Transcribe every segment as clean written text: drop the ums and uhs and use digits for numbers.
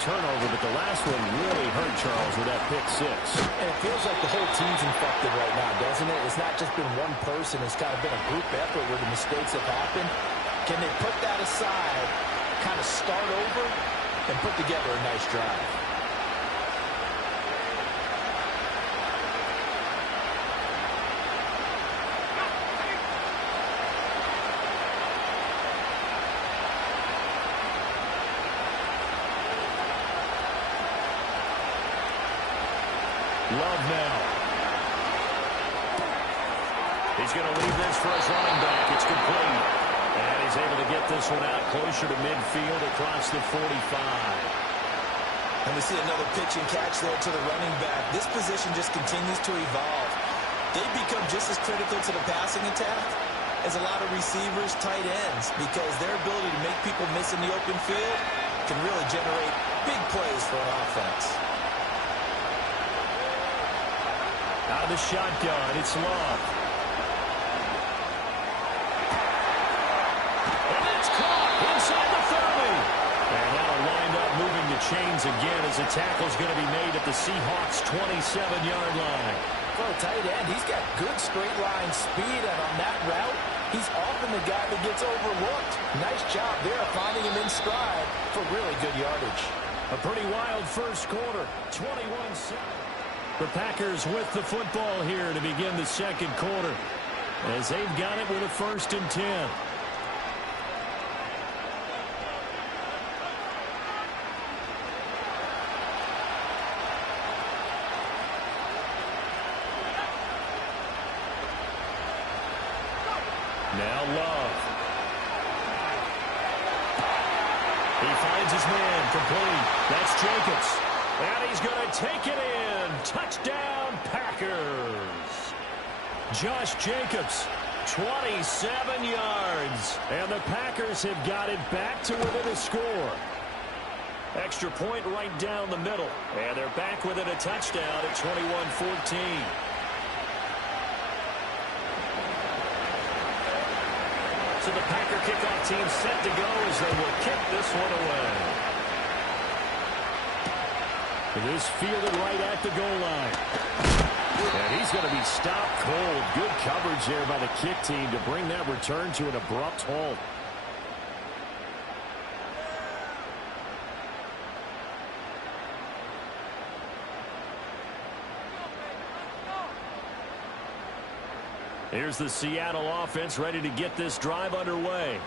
turnover, but the last one really hurt Charles with that pick six. And it feels like the whole team's infected right now, doesn't it? It's not just been one person. It's kind of been a group effort where the mistakes have happened. Can they put that aside, kind of start over, and put together a nice drive? Love now. He's going to leave this for his running back. It's complete. And he's able to get this one out closer to midfield across the 45. And we see another pitch and catch there to the running back. This position just continues to evolve. They become just as critical to the passing attack as a lot of receivers, tight ends, because their ability to make people miss in the open field can really generate big plays for an offense. Out of the shotgun, it's Love. And that's caught inside the 30. And that'll wind up moving the chains again as the tackle's going to be made at the Seahawks' 27-yard line. For a tight end, he's got good straight line speed, and on that route, he's often the guy that gets overlooked. Nice job there finding him in stride for really good yardage. A pretty wild first quarter, 21-7. The Packers with the football here to begin the second quarter as they've got it with a 1st and 10. Now Love. He finds his man complete. That's Jacobs. And he's going to take it in. Touchdown, Packers. Josh Jacobs, 27 yards. And the Packers have got it back to within a score. Extra point right down the middle. And they're back within a touchdown at 21-14. So the Packer kickoff team set to go as they will kick this one away. This fielded right at the goal line. And he's going to be stopped cold. Good coverage there by the kick team to bring that return to an abrupt halt. Here's the Seattle offense ready to get this drive underway.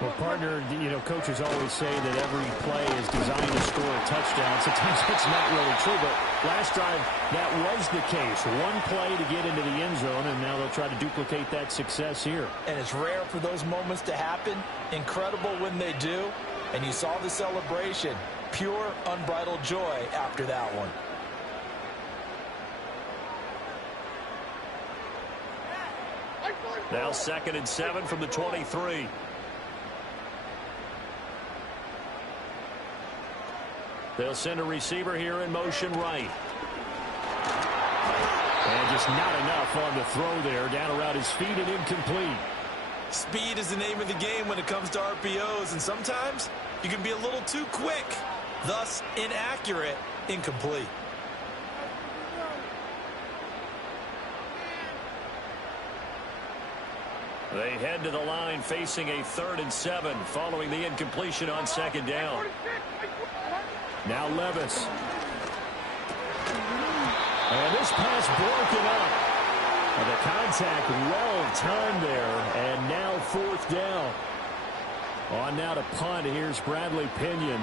Well, partner, coaches always say that every play is designed to score a touchdown. Sometimes it's not really true, but last drive, that was the case. One play to get into the end zone, and now they'll try to duplicate that success here. And it's rare for those moments to happen. Incredible when they do. And you saw the celebration. Pure, unbridled joy after that one. Now 2nd and 7 from the 23. They'll send a receiver here in motion right. And just not enough on the throw there. Down around his feet and incomplete. Speed is the name of the game when it comes to RPOs, and sometimes you can be a little too quick. Thus, inaccurate, incomplete. They head to the line facing a 3rd and 7 following the incompletion on 2nd down. Now Levis. And this pass broken up. And the contact well timed there. And now 4th down. On now to punt. Here's Bradley Pinion.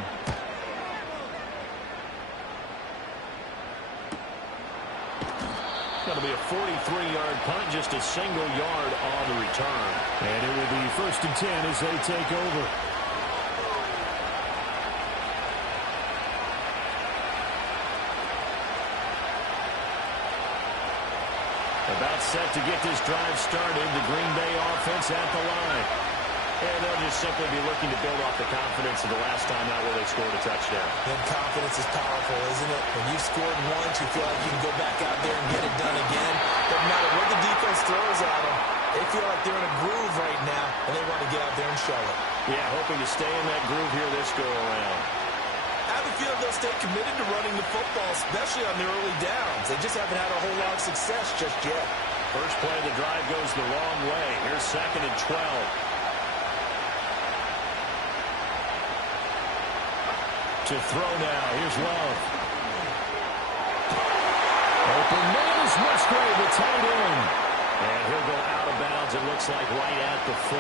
Going to be a 43-yard punt, just a single yard on the return. And it will be 1st and 10 as they take over. About set to get this drive started. The Green Bay offense at the line. And they'll just simply be looking to build off the confidence of the last time out where they scored a touchdown. And confidence is powerful, isn't it? When you've scored once, you feel like you can go back out there and get it done again. No matter what the defense throws at them, they feel like they're in a groove right now, and they want to get out there and show it. Yeah, hoping to stay in that groove here this go around. Having have a feeling they'll stay committed to running the football, especially on the early downs. They just haven't had a whole lot of success just yet. First play of the drive goes the wrong way. Here's 2nd and 12. To throw now. Here's Love. Open man is Musgrave, the tight end. And he'll go out of bounds, it looks like, right at the 40.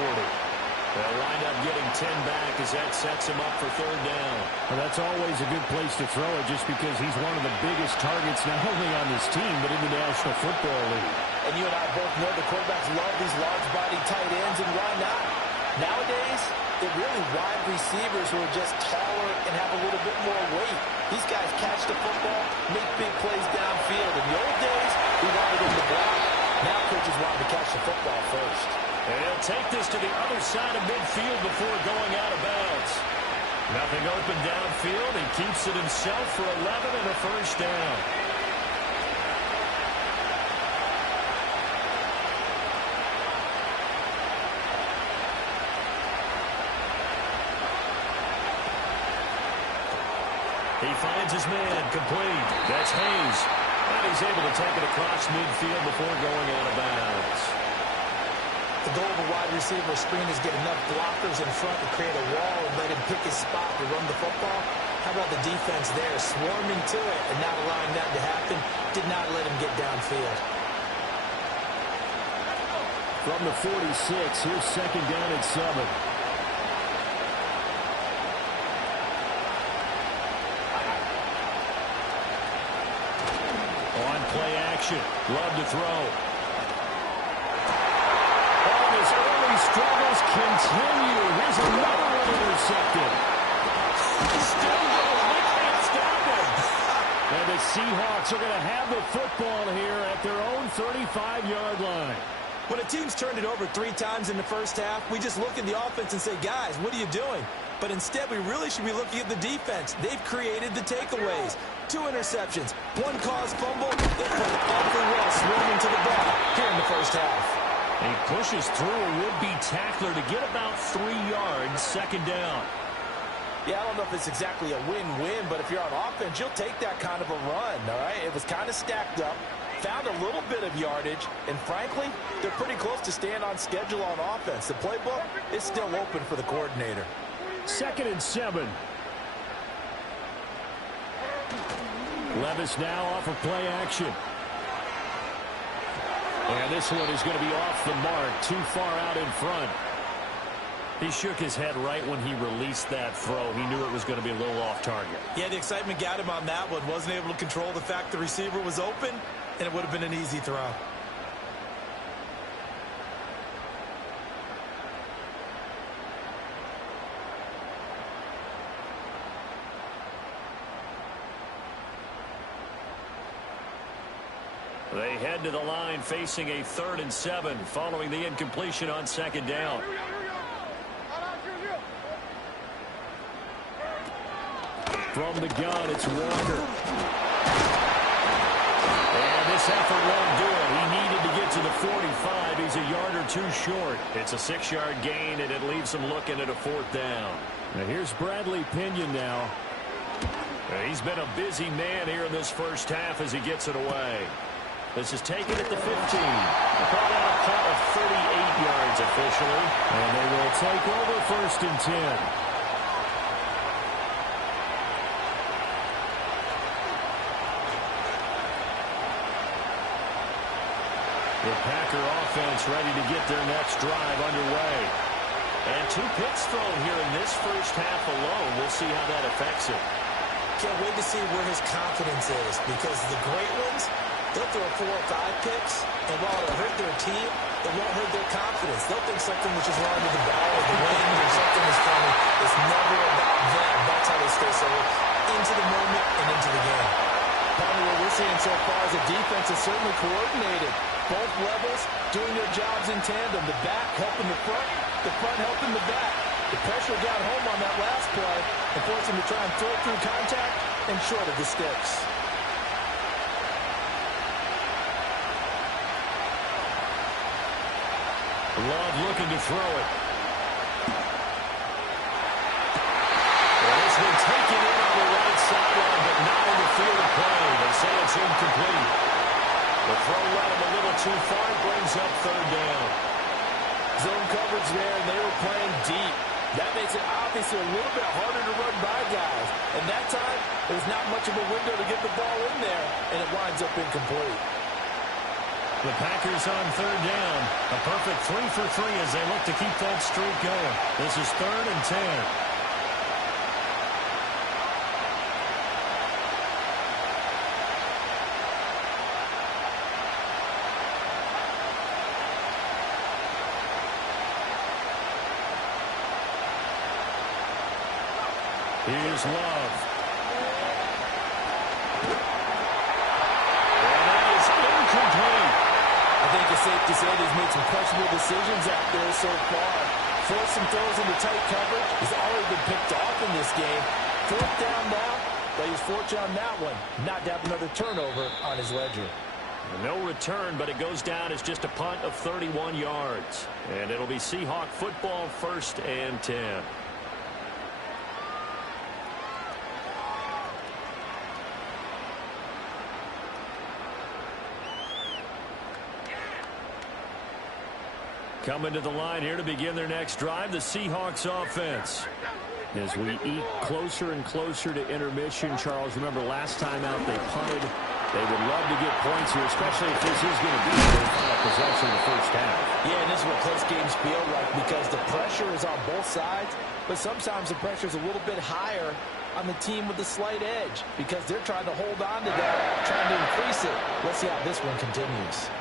They'll wind up getting 10 back as that sets him up for 3rd down. Well, that's always a good place to throw it just because he's one of the biggest targets not only on this team but in the National Football League. And you and I both know the quarterbacks love these large-body tight ends, and why not? Nowadays, they're really wide receivers who are just taller and have a little bit more weight. These guys catch the football, make big plays downfield. In the old days, we wanted them to block. Now coaches want to catch the football first. And he'll take this to the other side of midfield before going out of bounds. Nothing open downfield. He keeps it himself for 11 and a 1st down. He finds his man, complete. That's Hayes. And he's able to take it across midfield before going out of bounds. The goal of a wide receiver screen is get enough blockers in front to create a wall and let him pick his spot to run the football. How about the defense there, swarming to it and not allowing that to happen? Did not let him get downfield. From the 46, here's 2nd down and 7. Play action. Love to throw. And his early struggles continue. Here's another one intercepted. Still going. They can't stop him. And the Seahawks are going to have the football here at their own 35-yard line. When a team's turned it over 3 times in the first half, we just look at the offense and say, guys, what are you doing? But instead, we really should be looking at the defense. They've created the takeaways. 2 interceptions, 1 caused fumble. They put awfully well swarming to the ball here in the first half. He pushes through a would-be tackler to get about 3 yards, 2nd down. Yeah, I don't know if it's exactly a win-win, but if you're on offense, you'll take that kind of a run, all right? It was kind of stacked up, found a little bit of yardage, and frankly, they're pretty close to staying on schedule on offense. The playbook is still open for the coordinator. 2nd and 7. Levis now off of play action. And this one is going to be off the mark, too far out in front. He shook his head right when he released that throw. He knew it was going to be a little off target. Yeah, the excitement got him on that one. Wasn't able to control the fact the receiver was open, and it would have been an easy throw. They head to the line facing a 3rd and 7 following the incompletion on 2nd down. From the gun, it's Walker. And this effort won't do it. He needed to get to the 45. He's a yard or 2 short. It's a 6-yard gain, and it leaves him looking at a 4th down. Now here's Bradley Pinion now. He's been a busy man here in this first half as he gets it away. This is taken at the 15. Called out a call of 38 yards officially. And they will take over 1st and 10. The Packer offense ready to get their next drive underway. And 2 picks thrown here in this first half alone. We'll see how that affects him. Can't wait to see where his confidence is, because the great ones, they'll throw 4 or 5 picks, and while it'll hurt their team, it won't hurt their confidence. They'll think something was just wrong with the ball or the wind or something is funny. It's never about them. That's how they stay so into the moment and into the game. Probably what we're seeing so far is the defense is certainly coordinated. Both levels doing their jobs in tandem. The back helping the front helping the back. The pressure got home on that last play and forced him to try and throw through contact and short of the sticks. Love looking to throw it. Well, it's been taken in on the right And that time, there's not much of a window to get the ball in there, and it winds up incomplete. The Packers on third down. A perfect 3 for 3 as they look to keep that streak going. This is 3rd and 10. Here's Love. And that is incomplete. I think it's safe to say he's made some questionable decisions out there so far. Forcing throws into tight coverage. He's already been picked off in this game. 4th down now, but he's fortunate on that one. Not to have another turnover on his ledger. No return, but it goes down as just a punt of 31 yards. And it'll be Seahawk football, 1st and 10. Coming to the line here to begin their next drive, the Seahawks offense. As we eke closer and closer to intermission, Charles, remember last time out they punted. They would love to get points here, especially if this is going to be their final possession in the first half. Yeah, and this is what close games feel like because the pressure is on both sides, but sometimes the pressure is a little bit higher on the team with the slight edge because they're trying to hold on to that, trying to increase it. Let's see how this one continues.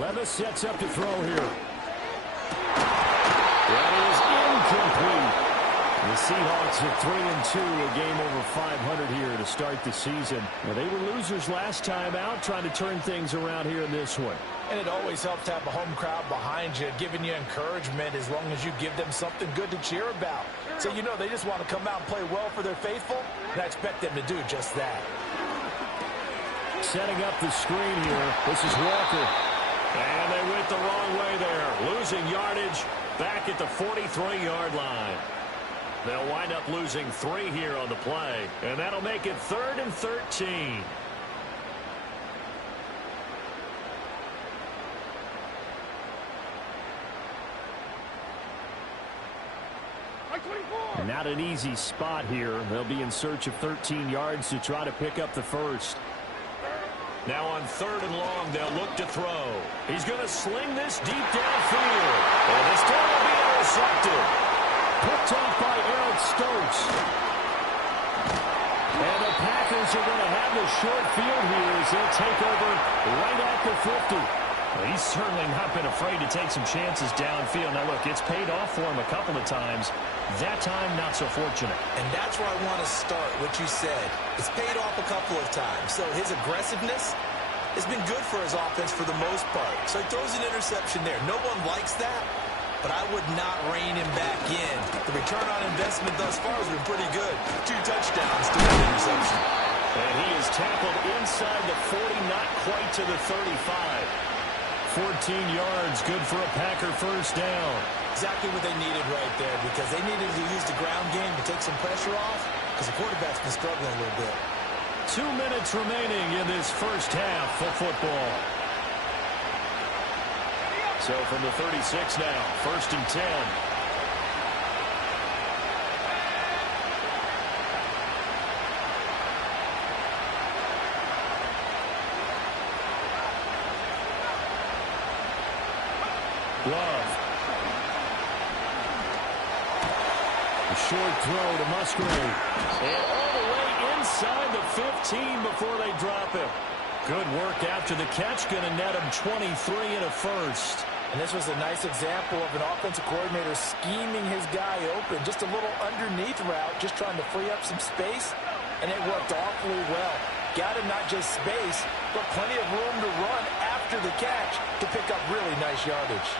Levis sets up to throw here. That is incomplete. The Seahawks are 3-2, a game over 500 here to start the season. Now, they were losers last time out, trying to turn things around here in this one. And it always helps to have a home crowd behind you, giving you encouragement as long as you give them something good to cheer about. So you know they just want to come out and play well for their faithful, and I expect them to do just that. Setting up the screen here, this is Walker. And they went the wrong way there. Losing yardage back at the 43-yard line. They'll wind up losing 3 here on the play. And that'll make it 3rd and 13. Not an easy spot here. They'll be in search of 13 yards to try to pick up the first. Now on 3rd and long, they'll look to throw. He's going to sling this deep downfield. And this time will be intercepted. Picked off by Eric Stokes. And the Packers are going to have the short field here as they'll take over right at the 50. Well, he's certainly not been afraid to take some chances downfield. Now, look, it's paid off for him a couple of times. That time, not so fortunate. And that's where I want to start, what you said. It's paid off a couple of times. So his aggressiveness has been good for his offense for the most part. So he throws an interception there. No one likes that, but I would not rein him back in. The return on investment thus far has been pretty good. 2 touchdowns to 1 interception. And he is tackled inside the 40, not quite to the 35. 14 yards, good for a Packer first down. Exactly what they needed right there because they needed to use the ground game to take some pressure off because the quarterback's been struggling a little bit. 2 minutes remaining in this first half of football. So from the 36 now, 1st and 10. Love. A short throw to Musgrave. And all the way inside the 15 before they drop him. Good work after the catch. Going to net him 23 and a first. And this was a nice example of an offensive coordinator scheming his guy open. Just a little underneath route, just trying to free up some space. And it worked awfully well. Got him not just space, but plenty of room to run after the catch to pick up really nice yardage.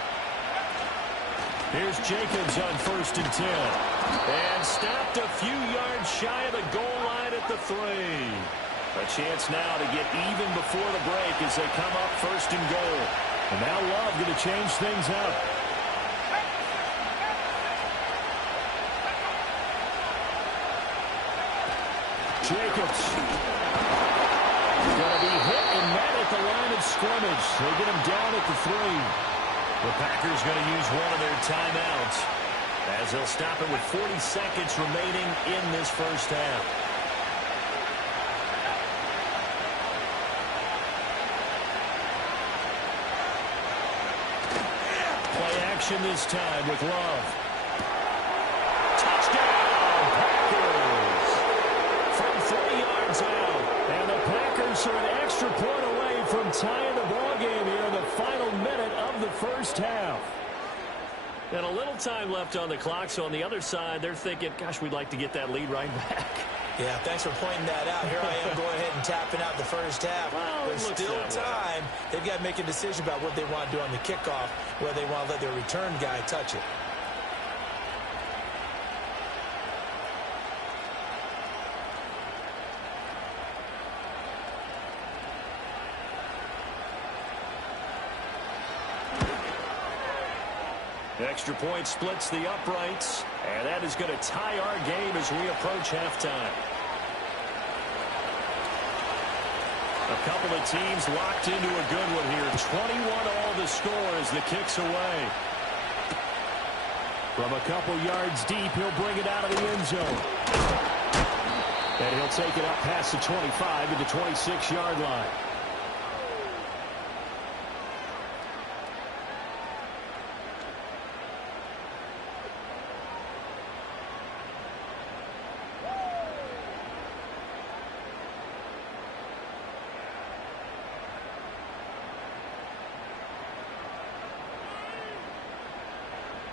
Here's Jacobs on 1st and 10. And stopped a few yards shy of the goal line at the 3. A chance now to get even before the break as they come up first and goal. And now Love going to change things up. Jacobs. Going to be hit and met at the line of scrimmage. They get him down at the 3. The Packers going to use one of their timeouts as they'll stop it with 40 seconds remaining in this first half. Play action this time with Love. Touchdown, Packers! From 30 yards out. And the Packers are an extra point away from tying the ball game here in the final minute of the first half. And a little time left on the clock, so on the other side, they're thinking, gosh, we'd like to get that lead right back. Yeah, thanks for pointing that out. Here I am going ahead and tapping out the first half. Well, there's still time. They've got to make a decision about what they want to do on the kickoff, whether they want to let their return guy touch it. Extra point splits the uprights, and that is going to tie our game as we approach halftime. A couple of teams locked into a good one here. 21-all the score as the kick's away. From a couple yards deep, he'll bring it out of the end zone. And he'll take it up past the 25 to the 26-yard line.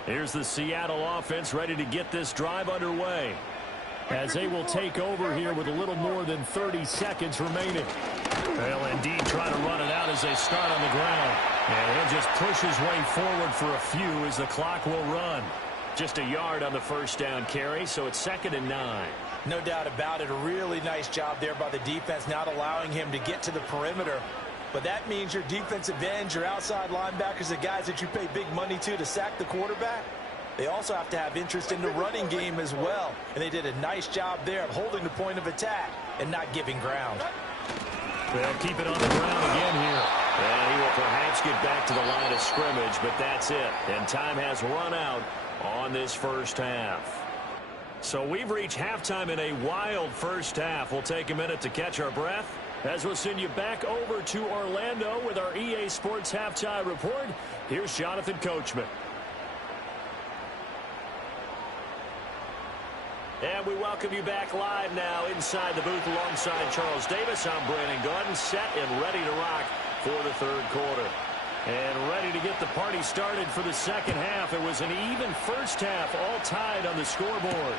Here's the Seattle offense ready to get this drive underway as they will take over here with a little more than 30 seconds remaining. They'll indeed try to run it out as they start on the ground. And he'll just push his way forward for a few as the clock will run. Just a yard on the first down carry, so it's 2nd and 9. No doubt about it. A really nice job there by the defense, not allowing him to get to the perimeter. But that means your defensive ends, your outside linebackers, the guys that you pay big money to sack the quarterback, they also have to have interest in the running game as well. And they did a nice job there of holding the point of attack and not giving ground. They'll keep it on the ground again here. And he will perhaps get back to the line of scrimmage, but that's it. And time has run out on this first half. So we've reached halftime in a wild first half. We'll take a minute to catch our breath as we'll send you back over to Orlando with our EA Sports Halftime Report. Here's Jonathan Coachman. And we welcome you back live now inside the booth alongside Charles Davis. I'm Brandon Gordon, set and ready to rock for the third quarter. And ready to get the party started for the second half. It was an even first half, all tied on the scoreboard.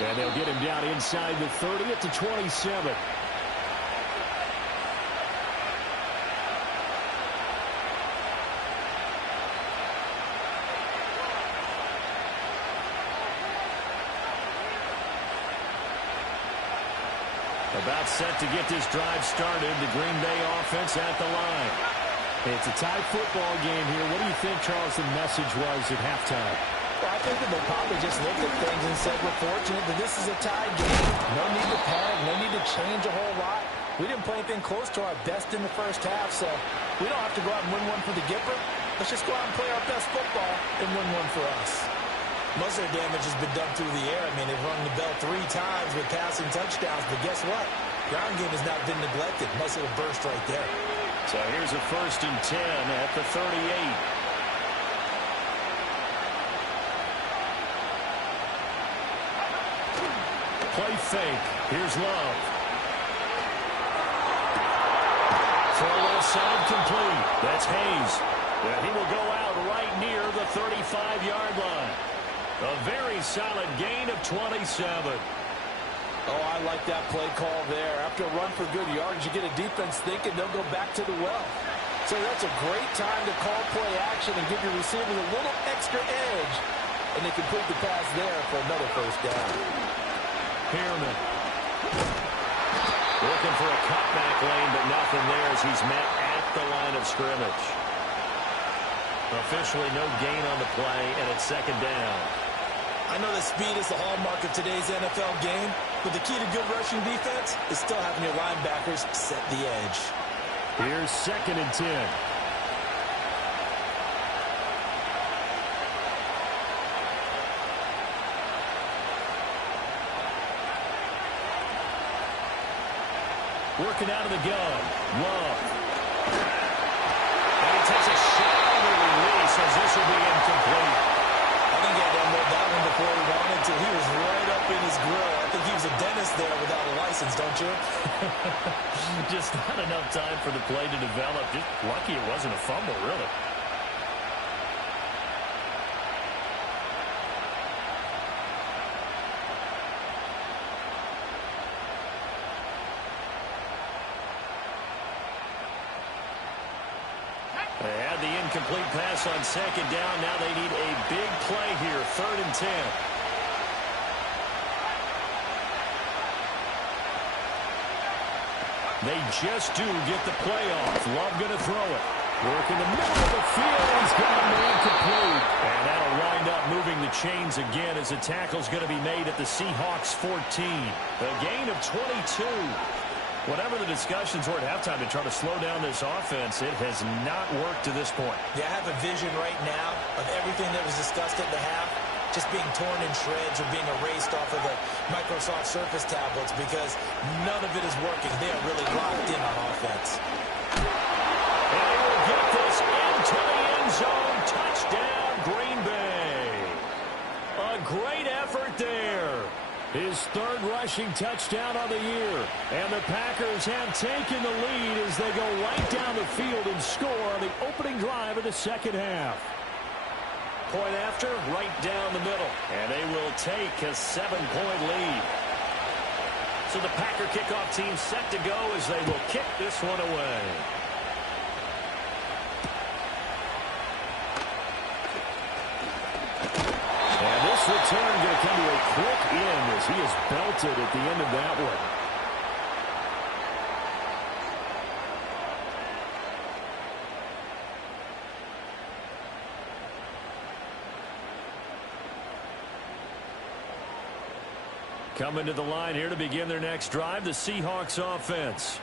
And they'll get him down inside the 30 at the 27. About set to get this drive started. The Green Bay offense at the line. It's a tight football game here. What do you think, Charles, the message was at halftime? Well, I think that they probably just looked at things and said, we're fortunate that this is a tied game. No need to panic. No need to change a whole lot. We didn't play anything close to our best in the first half, so we don't have to go out and win one for the Gipper. Let's just go out and play our best football and win one for us. Most of their damage has been done through the air. I mean, they've rung the bell 3 times with passing touchdowns, but guess what? Ground game has not been neglected. Nice little burst right there. So here's a 1st and 10 at the 38. Play fake. Here's Love. Throw left side complete. That's Hayes. And he will go out right near the 35-yard line. A very solid gain of 27. Oh, I like that play call there. After a run for good yardage, you get a defense thinking they'll go back to the well. So that's a great time to call play action and give your receivers a little extra edge and they complete the pass there for another first down. Pearman looking for a cutback lane, but nothing there as he's met at the line of scrimmage. Officially no gain on the play, and it's second down. I know that speed is the hallmark of today's NFL game, but the key to good rushing defense is still having your linebackers set the edge. Here's 2nd and 10. Working out of the gun. Love. And he takes a shot on the release as this will be incomplete. I think he had to unload that one before he wanted to. He was right up in his grill. I think he was a dentist there without a license, don't you? Just not enough time for the play to develop. Just lucky it wasn't a fumble, really. They had the incomplete pass on second down. Now they need a big play here. 3rd and 10. They just do get the play off. Love going to throw it. Work in the middle of the field. He's got a man complete. And that'll wind up moving the chains again as the tackle's going to be made at the Seahawks 14. A gain of 22. Whatever the discussions were at halftime to try to slow down this offense, it has not worked to this point. Yeah, I have a vision right now of everything that was discussed at the half just being torn in shreds or being erased off of the Microsoft Surface tablets because none of it is working. They are really locked in on offense. And they will get this into the end zone. Touchdown, Green Bay. A great effort there. His 3rd rushing touchdown of the year. And the Packers have taken the lead as they go right down the field and score on the opening drive of the second half. Point after, right down the middle. And they will take a 7-point lead. So the Packer kickoff team set to go as they will kick this one away. And this return going to come to a quick end as he is belted at the end of that one. Coming to the line here to begin their next drive, the Seahawks offense.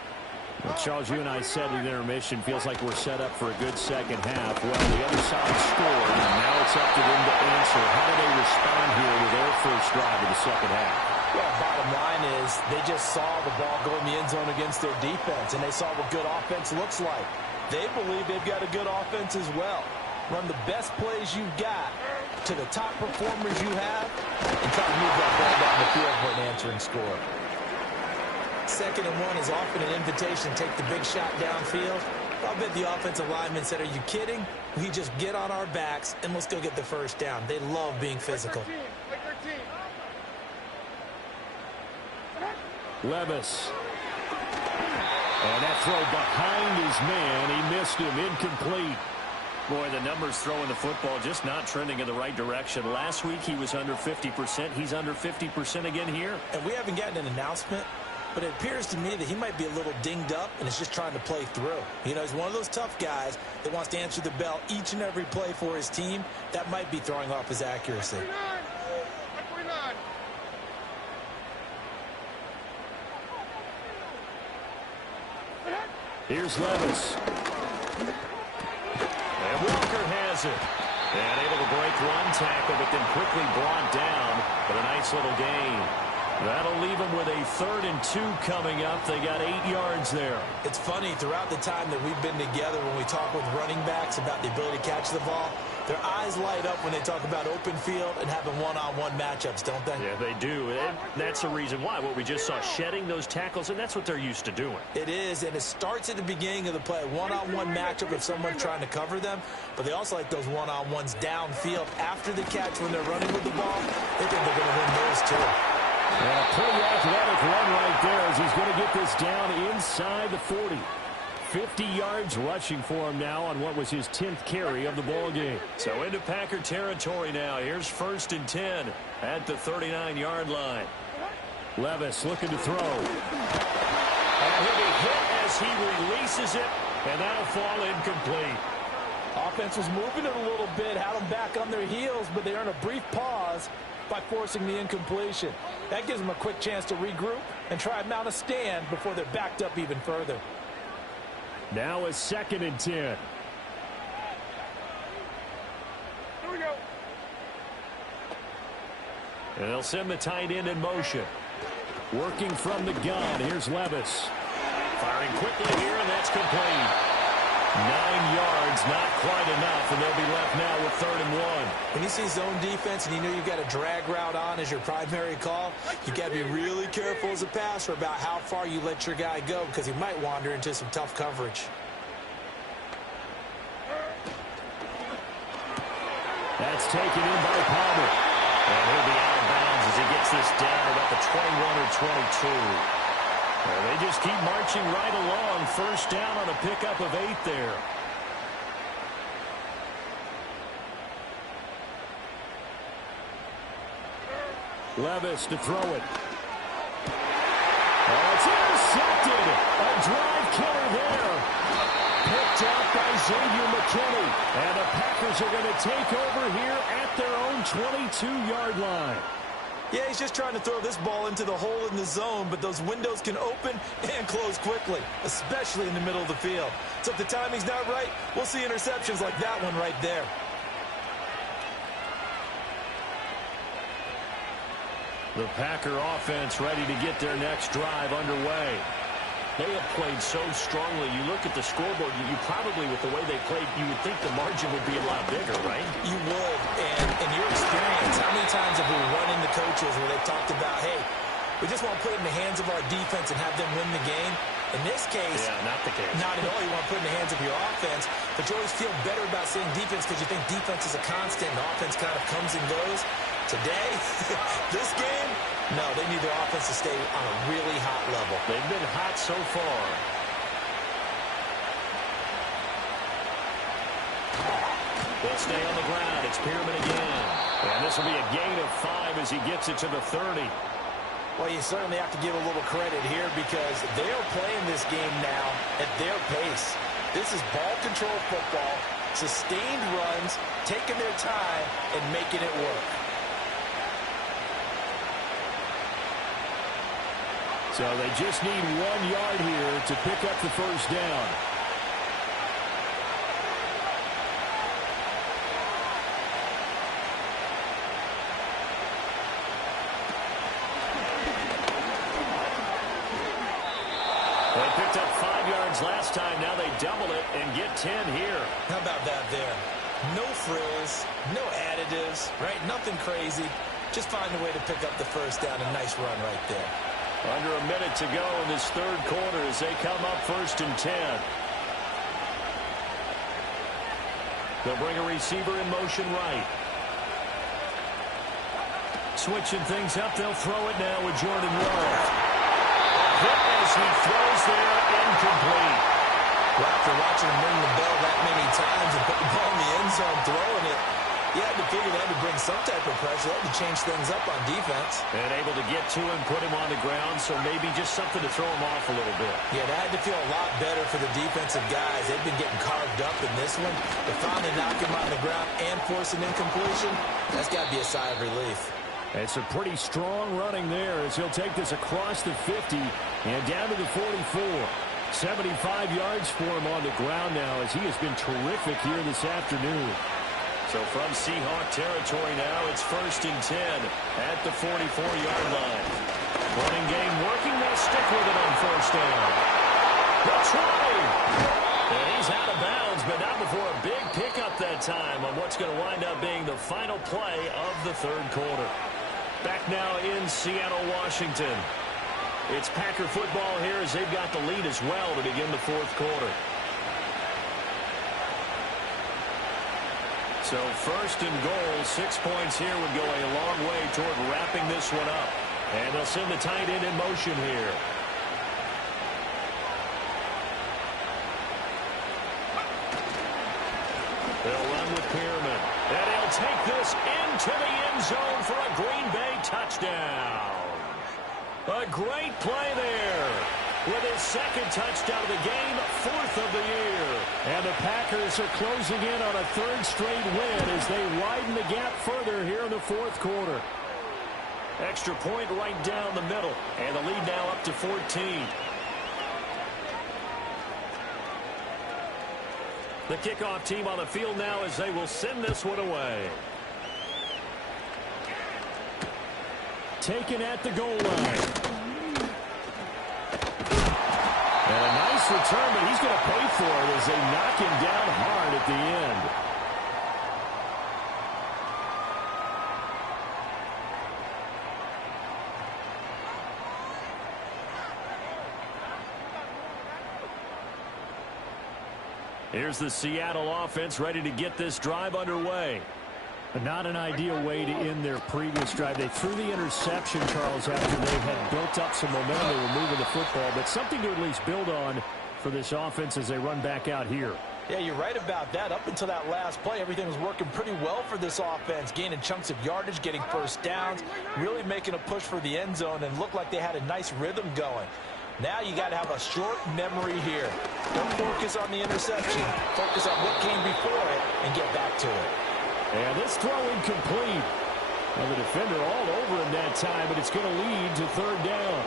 Well, Charles, you and I said at intermission, feels like we're set up for a good second half. Well, the other side scored, and now it's up to them to answer. How do they respond here with their first drive of the second half? Well, bottom line is they just saw the ball go in the end zone against their defense, and they saw what good offense looks like. They believe they've got a good offense as well. Run the best plays you've got to the top performers you have and try to move that ball down the field for an answering score. 2nd and 1 is often an invitation to take the big shot downfield. I'll bet the offensive linemen said, are you kidding? We just get on our backs and let's go get the first down. They love being physical. Levis. And that throw behind his man. He missed him. Incomplete. Boy, the numbers throwing the football just not trending in the right direction. Last week he was under 50%. He's under 50% again here. And we haven't gotten an announcement, but it appears to me that he might be a little dinged up and is just trying to play through. You know, he's one of those tough guys that wants to answer the bell each and every play for his team. That might be throwing off his accuracy. Here's Levis. And Walker has it. And able to break one tackle, but then quickly brought down. But a nice little gain. That'll leave them with a 3rd and 2 coming up. They got 8 yards there. It's funny, throughout the time that we've been together, when we talk with running backs about the ability to catch the ball, their eyes light up when they talk about open field and having one-on-one matchups, don't they? Yeah, they do. And that's the reason why. What we just saw, shedding those tackles, and that's what they're used to doing. It is, and it starts at the beginning of the play. One-on-one matchup if someone's trying to cover them, but they also like those one-on-ones downfield after the catch when they're running with the ball. They think they're going to win those too. And a pretty athletic run right there as he's going to get this down inside the 40. 50 yards rushing for him now on what was his 10th carry of the ball game. So into Packer territory now. Here's 1st and 10 at the 39-yard line. Levis looking to throw. And he'll be hit as he releases it, and that'll fall incomplete. Offense was moving it a little bit, had them back on their heels, but they earned a brief pause by forcing the incompletion. That gives them a quick chance to regroup and try and mount a stand before they're backed up even further. Now a 2nd and 10. Here we go. And they'll send the tight end in motion. Working from the gun. Here's Levis. Firing quickly here, and that's complete. 9 yards, not quite enough, and they'll be left now with 3rd and 1. When you see zone defense and you know you've got a drag route on as your primary call, you've got to be really careful as a passer about how far you let your guy go because he might wander into some tough coverage. That's taken in by Palmer. And he'll be out of bounds as he gets this down about the 21 or 22. Well, they just keep marching right along. 1st down on a pickup of 8 there. Levis to throw it. Oh, it's intercepted. A drive killer there. Picked up by Xavier McKinney. And the Packers are going to take over here at their own 22-yard line. Yeah, he's just trying to throw this ball into the hole in the zone, but those windows can open and close quickly, especially in the middle of the field. So if the timing's not right, we'll see interceptions like that one right there. The Packer offense ready to get their next drive underway. They have played so strongly. You look at the scoreboard, you probably, with the way they played, you would think the margin would be a lot bigger, right? You would. And in your experience, how many times have we run into coaches where they've talked about, hey, we just want to put it in the hands of our defense and have them win the game? In this case, not the case. Not at all. You want to put it in the hands of your offense, but you always feel better about saying defense because you think defense is a constant and offense kind of comes and goes. Today, this game, no, they need their offense to stay on a really hot level. They've been hot so far. They'll stay on the ground. It's Pearman again. And this will be a gain of 5 as he gets it to the 30. Well, you certainly have to give a little credit here because they're playing this game now at their pace. This is ball control football, sustained runs, taking their time, and making it work. So they just need 1 yard here to pick up the 1st down. They picked up 5 yards last time. Now they double it and get 10 here. How about that there? No frills, no additives, right? Nothing crazy. Just find a way to pick up the 1st down. A nice run right there. Under a minute to go in this 3rd quarter as they come up 1st and 10. They'll bring a receiver in motion right. Switching things up, they'll throw it now with Jordan Love. Hit as he throws there, incomplete. Well, after watching him ring the bell that many times and put the ball in the end zone, throwing it, you had to figure they had to bring some type of pressure. They had to change things up on defense. And able to get to him, put him on the ground, so maybe just something to throw him off a little bit. Yeah, that had to feel a lot better for the defensive guys. They've been getting carved up in this one. To finally knock him on the ground and force an incompletion, that's got to be a sigh of relief. It's a pretty strong running there as he'll take this across the 50 and down to the 44. 75 yards for him on the ground now as he has been terrific here this afternoon. So from Seahawk territory now, it's 1st and 10 at the 44-yard line. Running game working. They'll stick with it on 1st down. That's right. And he's out of bounds, but not before a big pickup that time on what's going to wind up being the final play of the 3rd quarter. Back now in Seattle, Washington. It's Packer football here as they've got the lead as well to begin the 4th quarter. So 1st and goal, 6 points here would go a long way toward wrapping this one up. And they'll send the tight end in motion here. They'll run with Pearman. And he'll take this into the end zone for a Green Bay touchdown. A great play there. With his second touchdown of the game, 4th of the year. And the Packers are closing in on a 3rd straight win as they widen the gap further here in the 4th quarter. Extra point right down the middle. And the lead now up to 14. The kickoff team on the field now as they will send this one away. Taken at the goal line. And a nice return, but he's going to pay for it as they knock him down hard at the end. Here's the Seattle offense ready to get this drive underway. But not an ideal way to end their previous drive. They threw the interception, Charles, after they had built up some momentum. They were moving the football, but something to at least build on for this offense as they run back out here. Yeah, you're right about that. Up until that last play, everything was working pretty well for this offense, gaining chunks of yardage, getting first downs, really making a push for the end zone, and looked like they had a nice rhythm going. Now you got to have a short memory here. Don't focus on the interception. Focus on what came before it and get back to it. And this throw incomplete. Well, the defender all over him that time, but it's going to lead to 3rd down.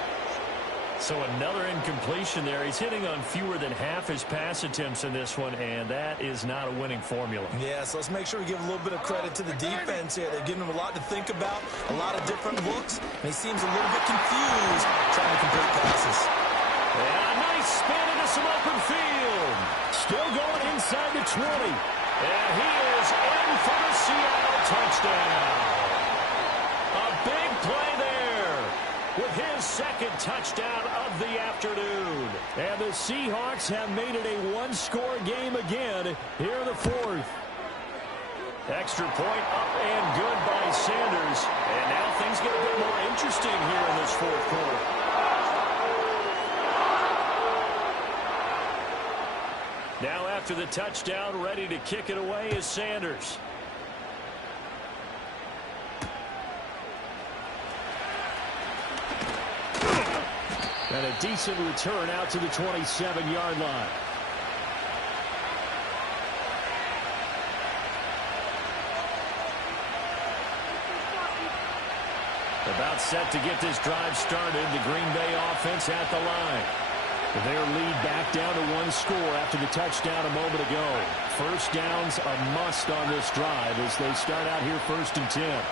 So another incompletion there. He's hitting on fewer than half his pass attempts in this one, and that is not a winning formula. Yeah, so let's make sure we give a little bit of credit to the defense here. They're giving him a lot to think about, a lot of different looks, and he seems a little bit confused trying to complete passes. And a nice spin into some open field. Still going inside the 20. And he is in for the Seattle touchdown. A big play there with his 2nd touchdown of the afternoon. And the Seahawks have made it a 1-score game again here in the 4th. Extra point up and good by Sanders. And now things get a bit more interesting here in this 4th quarter. Now after the touchdown, ready to kick it away is Sanders. And a decent return out to the 27-yard line. About set to get this drive started. The Green Bay offense at the line. Their lead back down to 1 score after the touchdown a moment ago. First down's a must on this drive as they start out here 1st and 10.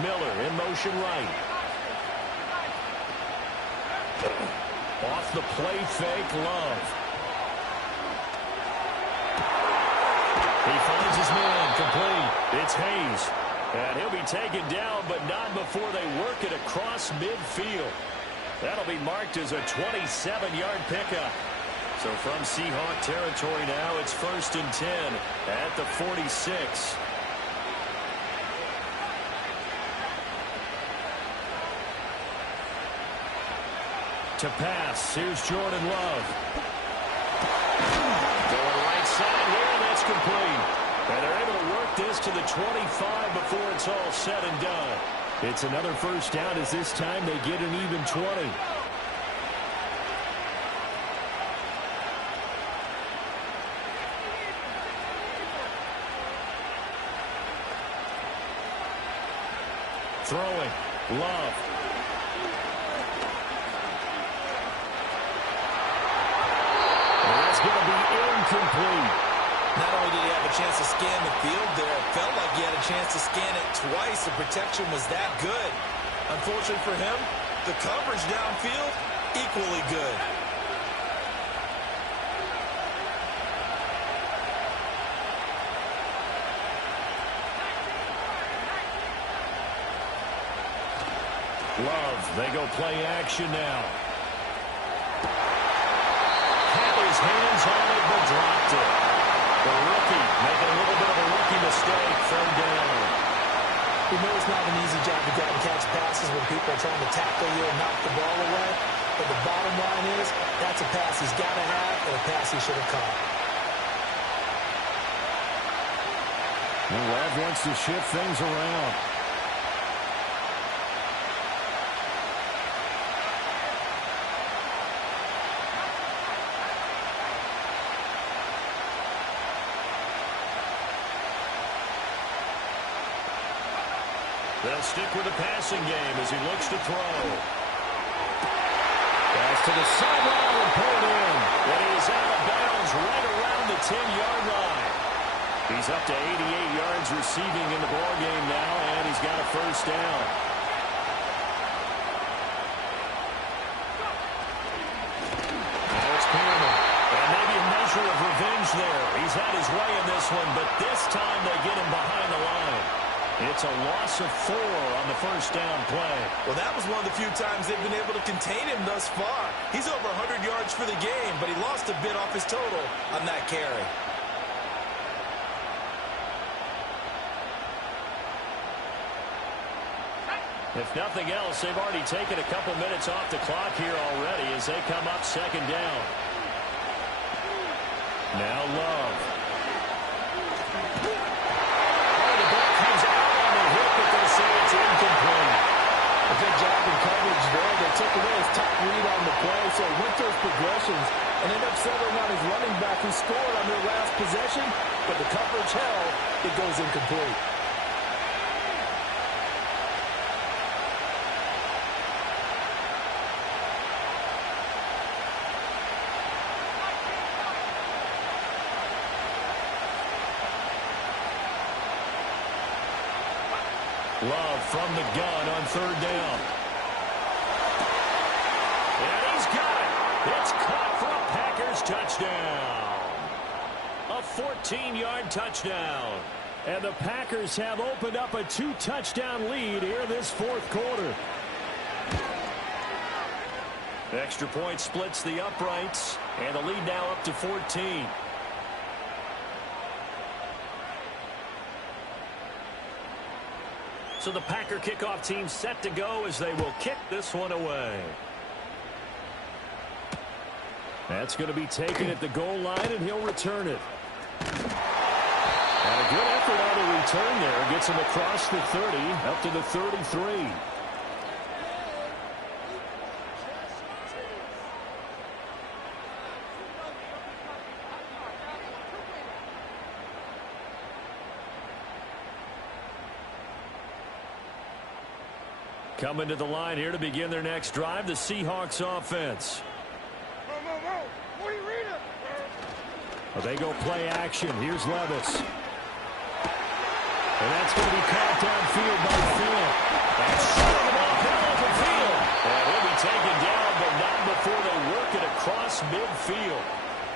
Miller in motion right. Off the play fake, Love. He finds his man complete. It's Hayes. And he'll be taken down, but not before they work it across midfield. That'll be marked as a 27-yard pickup. So from Seahawk territory now, it's 1st and 10 at the 46. To pass, here's Jordan Love. Going right side here, and that's complete. And they're able to work this to the 25 before it's all said and done. It's another first down as this time they get an even 20. Throwing, Love. It's going to be incomplete. Not only did he have a chance to scan the field there, it felt like he had a chance to scan it twice. The protection was that good. Unfortunately for him, the coverage downfield, equally good. Love, they go play action now. His hands on it, but dropped it. The rookie making a little bit of a rookie mistake. 3rd down. We know it's not an easy job to grab and catch passes when people are trying to tackle you and knock the ball away. But the bottom line is, that's a pass he's got to have and a pass he should have caught. And Lev wants to shift things around. They'll stick with the passing game as he looks to throw. Pass to the sideline and pulled in. And he's out of bounds right around the 10-yard line. He's up to 88 yards receiving in the ballgame now, and he's got a first down. Now it's Palmer. And maybe a measure of revenge there. He's had his way in this one, but this time they get him behind the line. It's a loss of 4 on the first down play. Well, that was one of the few times they've been able to contain him thus far. He's over 100 yards for the game, but he lost a bit off his total on that carry. If nothing else, they've already taken a couple minutes off the clock here already as they come up second down. Now Love. A good job in coverage there. They took away his top read on the play, so he went through his progressions and ended up settling on his running back who scored on their last possession, but the coverage held. It goes incomplete. Love from the gun on third down. And he's got it. It's caught for a Packers touchdown. A 14-yard touchdown. And the Packers have opened up a 2-touchdown lead here this fourth quarter. Extra point splits the uprights, and the lead now up to 14. So the Packer kickoff team set to go as they will kick this one away. That's going to be taken at the goal line, and he'll return it. And a good effort on the return there. Gets him across the 30, up to the 33. Coming to the line here to begin their next drive, the Seahawks offense. Well, they go play action. Here's Levis. And that's going to be caught downfield by Field. And shot the ball down the field. And he'll be taken down, but not before they work it across midfield.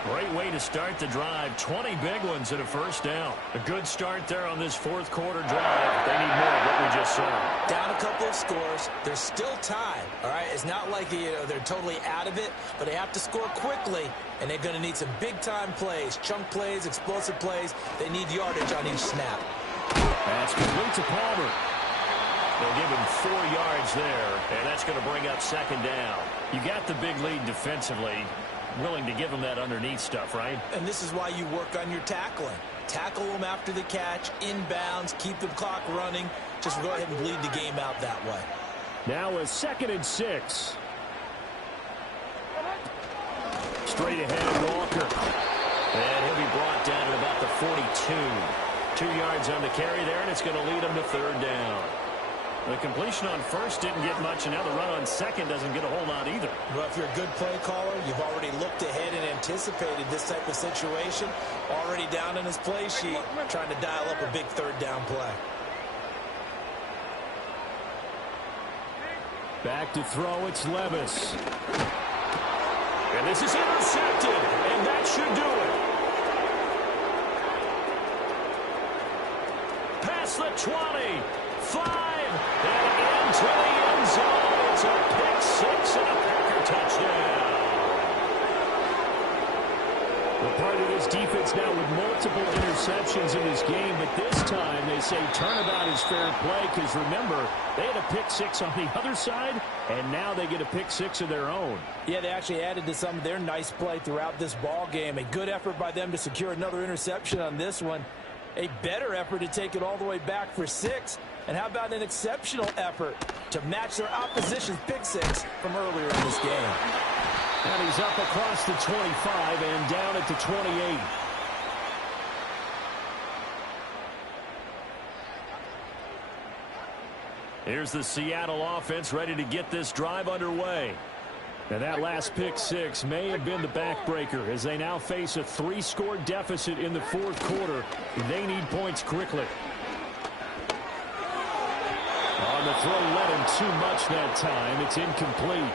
Great way to start the drive. 20 big ones and a first down. A good start there on this fourth quarter drive. They need more of what we just saw. Down a couple of scores. There's still time. All right, it's not like they're totally out of it, but they have to score quickly, and they're going to need some big-time plays, chunk plays, explosive plays. They need yardage on each snap. That's complete to Palmer. They'll give him 4 yards there, and that's going to bring up second down. You got the big lead defensively. Willing to give him that underneath stuff, right? And this is why you work on your tackling. Tackle them after the catch, inbounds, keep the clock running. Just go ahead and bleed the game out that way. Now a 2nd and 6. Straight ahead, Walker. And he'll be brought down at about the 42. 2 yards on the carry there, and it's going to lead him to third down. The completion on first didn't get much, and now the run on second doesn't get a whole lot either. Well, if you're a good play caller, you've already looked ahead and anticipated this type of situation. Already down in his play sheet, trying to dial up a big third down play. Back to throw, it's Levis. And this is intercepted, and that should do it. Past the 20, 5. And into the end zone. It's a pick 6 and a Packer touchdown. Well, part of this defense now with multiple interceptions. interceptions in this game, but this time they say turnabout is fair play because, remember, they had a pick six on the other side, and now they get a pick six of their own. Yeah, they actually added to some of their nice play throughout this ball game. A good effort by them to secure another interception on this one. A better effort to take it all the way back for 6. And how about an exceptional effort to match their opposition's pick six from earlier in this game? And he's up across the 25 and down at the 28. Here's the Seattle offense ready to get this drive underway. And that last pick six may have been the backbreaker as they now face a 3-score deficit in the fourth quarter. They need points quickly. On the throw, led him too much that time. It's incomplete.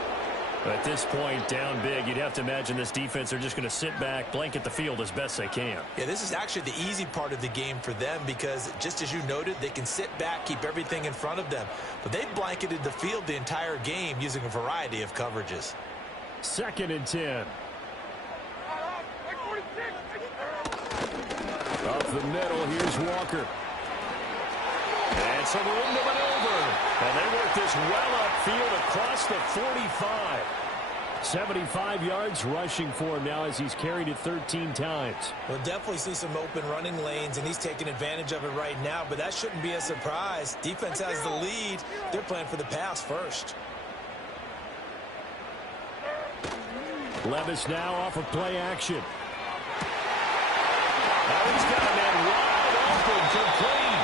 At this point, down big, you'd have to imagine this defense are just going to sit back, blanket the field as best they can. Yeah, this is actually the easy part of the game for them because, just as you noted, they can sit back, keep everything in front of them. But they've blanketed the field the entire game using a variety of coverages. 2nd and 10. Up the middle, here's Walker. And some room to maneuver. And they work this well upfield across the 45. 75 yards rushing for him now as he's carried it 13 times. We'll definitely see some open running lanes, and he's taking advantage of it right now, but that shouldn't be a surprise. Defense has the lead. They're playing for the pass first. Levis now off of play action. Now he's got a man wide open for clean.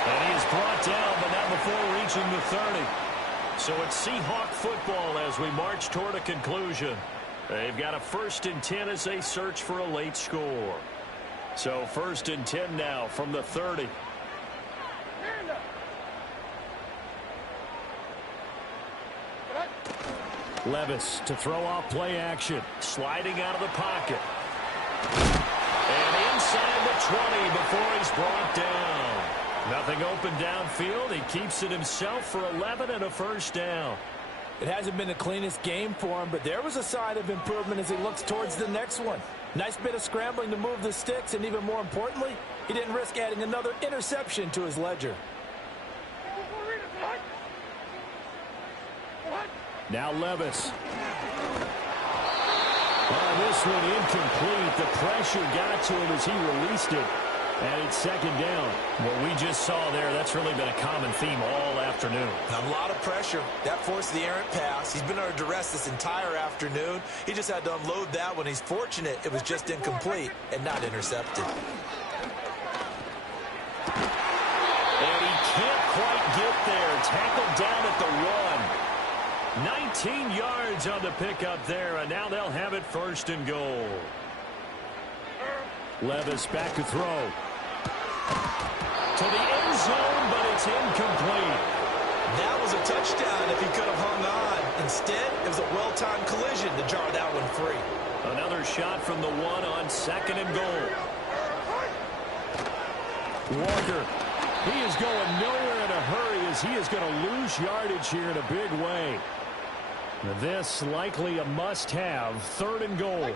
And he is brought down, but not before reaching the 30. So it's Seahawk football as we march toward a conclusion. They've got a 1st and 10 as they search for a late score. So 1st and 10 now from the 30. Levis to throw off play action. Sliding out of the pocket. And inside the 20 before he's brought down. Nothing open downfield. He keeps it himself for 11 and a 1st down. It hasn't been the cleanest game for him, but there was a sign of improvement as he looks towards the next one. Nice bit of scrambling to move the sticks, and even more importantly, he didn't risk adding another interception to his ledger. Now Levis. This one incomplete. The pressure got to him as he released it. And it's 2nd down. What we just saw there, that's really been a common theme all afternoon. A lot of pressure. That forced the errant pass. He's been under duress this entire afternoon. He just had to unload that one. He's fortunate it was just incomplete and not intercepted. And he can't quite get there. Tackled down at the 1. 19 yards on the pickup there, and now they'll have it 1st and goal. Levis back to throw. To the end zone, but it's incomplete. That was a touchdown if he could have hung on. Instead, it was a well-timed collision to jar that one free. Another shot from the 1 on 2nd and goal. Walker. He is going nowhere in a hurry as he is going to lose yardage here in a big way. This likely a must-have. 3rd and goal.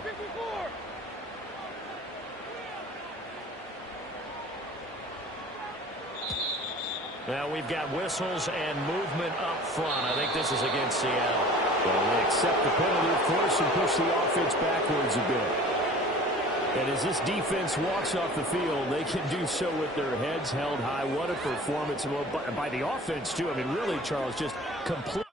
Now we've got whistles and movement up front. I think this is against Seattle. Well, they accept the penalty, of course, and push the offense backwards a bit. And as this defense walks off the field, they can do so with their heads held high. What a performance by the offense, too. I mean, really, Charles, just complete.